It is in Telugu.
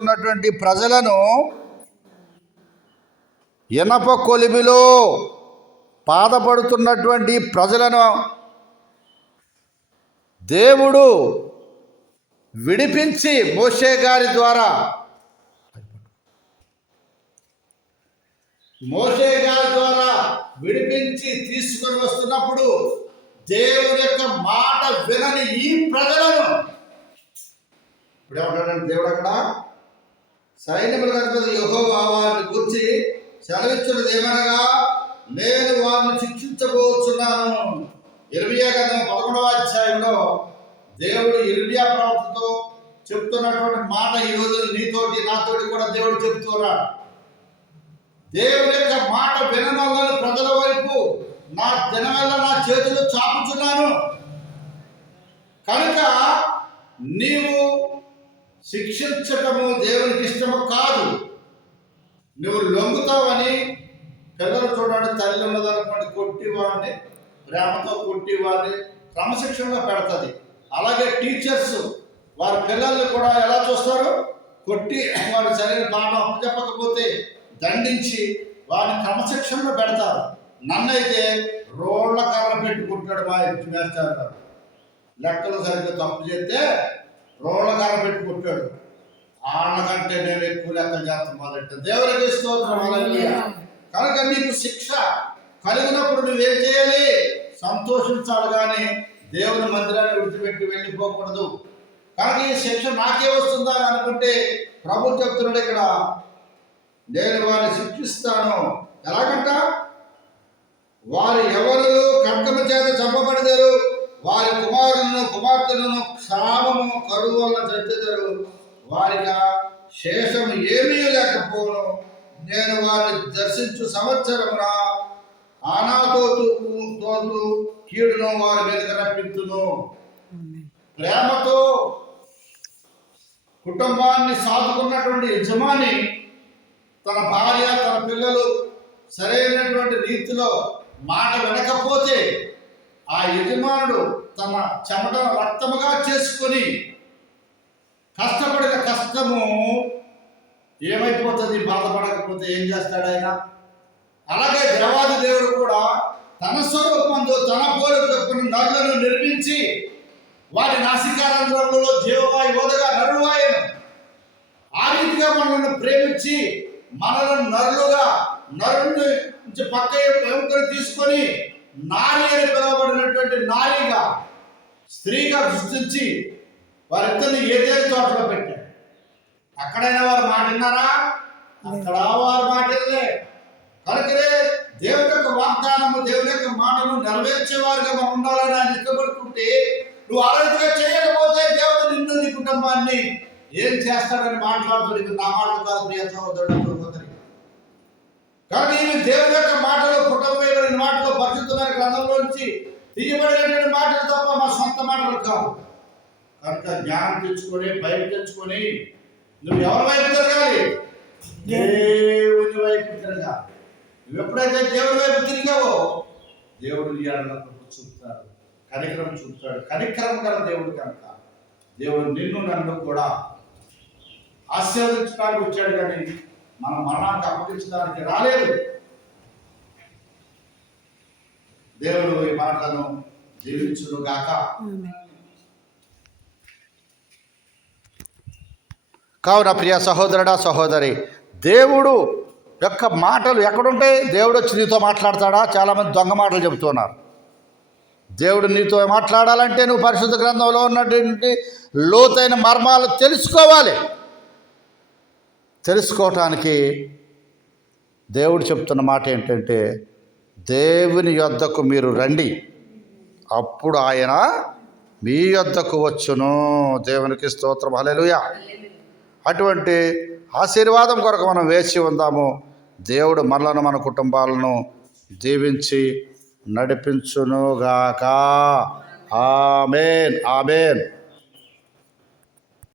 ఉన్నటువంటి ప్రజలను ఇనప కొలిమిలో బాధపడుతున్నటువంటి ప్రజలను దేవుడు విడిపించి మోషే గారి ద్వారా విడిపించి తీసుకొని వస్తున్నప్పుడు దేవుని యొక్క మాట వినని ఈ ప్రజలను ఇప్పుడు ఏమంటాడంటే దేవుడు అక్కడ సైన్యములకు అధిపతి యెహోవా వారిని గురించి సెలవిస్తున్నది ఏమనగా, నేను వారిని శిక్షించబోతున్నాను. ఇర్మియా గ్రంథం 11వ అధ్యాయంలో దేవుడు ఇర్మియా ప్రవక్తతో చెప్తున్నటువంటి మాట ఈ రోజు నీతోటి నాతోటి కూడా దేవుడు చెప్తున్నాడు. దేవుని యొక్క మాట విననొల్లని ప్రజల వైపు నా దినవల్ల నా చేతులు చాపుచున్నాను. కనుక నీవు శిక్షించటము దేవునికి ఇష్టము కాదు. నువ్వు లొంగుతావని పిల్లలు చూడండి, తల్లి ఉన్నదనుకోండి కొట్టివాడిని ప్రేమతో కొట్టివాడిని క్రమశిక్షణగా పెడుతుంది. అలాగే టీచర్స్ వారి పిల్లల్ని కూడా ఎలా చూస్తారు? కొట్టి వారి సరైన పాఠం అప్పచెప్పకపోతే దండించి వారిని క్రమశిక్షణలో పెడతారు. నన్నైతే రోడ్ల కర్ర పెట్టుకుంటాడు మా ఇంటి మేస్తారు. లెక్కలు సరిగ్గా తప్పు చేస్తే రోడ్ల కర్ర పెట్టుకుంటాడు. వాళ్ళకంటే నేను ఎక్కువ లెక్కలు చేస్తాను మొదట. దేవునికి స్తోత్రం. కనుక నీకు శిక్ష కలిగినప్పుడు నువ్వేం చేయాలి? సంతోషించాలి, కానీ దేవుని మందిరాన్ని విడిచిపెట్టి వెళ్ళిపోకూడదు. కనుక ఈ శిక్ష నాకే వస్తుందా అని అనుకుంటే ప్రభు చెప్తున్నాడు ఇక్కడ, నేను వారిని శిక్షిస్తాను. ఎలాగంట? వారి ఎవరిలో ఖడ్గము చేత చంపబడతారు, వారి కుమారులను కుమార్తెలను క్షామము కరువు వల్ల చచ్చెదరు, వారికి శేషము ఏమీ లేకపోను. నేను వారిని దర్శించు సంవత్సరమున ఆనాతోతు కీడును వారి మీదకి రప్పించును. ప్రేమతో కుటుంబాన్ని సాదుకున్నటువంటి యజమాని తన భార్య తన పిల్లలు సరైనటువంటి రీతిలో మాట వినకపోతే ఆ యజమానుడు తన చెమటను రక్తముగా చేసుకొని కష్టపడిన కష్టము ఏమైపోతుంది? బాధపడకపోతే ఏం చేస్తాడు ఆయన? అలాగే దేవాది దేవుడు కూడా తన స్వరూపంతో తన పోలిక చొప్పున నరులను నిర్మించి వారి నాసికారంధ్రములలో జీవవాయు ఓదగా నరువాయను. ఆ రీతిగా మనల్ని ప్రేమించి మనలను నరుని నుంచి పక్క ఎముకను తీసుకొని నారి అని పిలువబడినటువంటి నారిగా స్త్రీగా సృష్టించి వారిద్దరిని ఏదేని తోటలో పెట్టాడు. అక్కడైనా వారు మాట విన్నారా? అక్కడ వారు మాట వినలే. కనుకనే దేవుని యొక్క వాగ్దానము దేవుని యొక్క మాటను నెరవేర్చేవారుగా మనం ఉండాలని ఆయన ఇష్టపడుతుంటే, నువ్వు ఆలోచనగా చేయకపోతే దేవుడు నిన్ను నీ కుటుంబాన్ని ఏం చేస్తాడని మాట్లాడుతాడు. నా మాటలు కాదు ప్రియ సహోదరుడు. కానీ ఇవి దేవుని యొక్క మాటలు పుట్టబోయబడిన మాటలు పరిశుద్ధమైన గ్రంథంలో నుంచి తీయబడినటువంటి మాటలు తప్ప మా సొంత మాటలు కావు. కనుక జ్ఞానం తెచ్చుకొని బయట తెచ్చుకొని నువ్వు ఎవరి వైపు తిరగాలి? దేవుని వైపు తిరగాలి. నువ్వు ఎప్పుడైతే దేవుని వైపు తిరిగావో దేవుడు నీ ఎడలకు చూపుతాడు, కనికరం చూపుతాడు. కనికరం గల దేవుడు కనుక దేవుడు నిన్ను నన్ను కూడా ఆశీర్వదించడానికి వచ్చాడు, కానీ మన మరణానికి అప్పగించడానికి రాలేదు. దేవుడు ఈ మాటలను జీవించును గాక. కావున ప్రియ సహోదరుడా సహోదరి, దేవుడు యొక్క మాటలు ఎక్కడుంటాయి? దేవుడు వచ్చి నీతో మాట్లాడతాడా? చాలామంది దొంగ మాటలు చెబుతున్నారు. దేవుడు నీతో మాట్లాడాలంటే నువ్వు పరిశుద్ధ గ్రంథంలో ఉన్నటువంటి లోతైన మర్మాలు తెలుసుకోవాలి. తెలుసుకోవటానికి దేవుడు చెప్తున్న మాట ఏంటంటే, దేవుని యొద్దకు మీరు రండి, అప్పుడు ఆయన మీ యొద్దకు వచ్చును. దేవునికి స్తోత్రం. హల్లెలూయా. అటువంటి ఆశీర్వాదం కొరకు మనం వేచి ఉందాము. దేవుడు మనలను మన కుటుంబాలను దీవించి నడిపించునుగాక. ఆమేన్, ఆమేన్.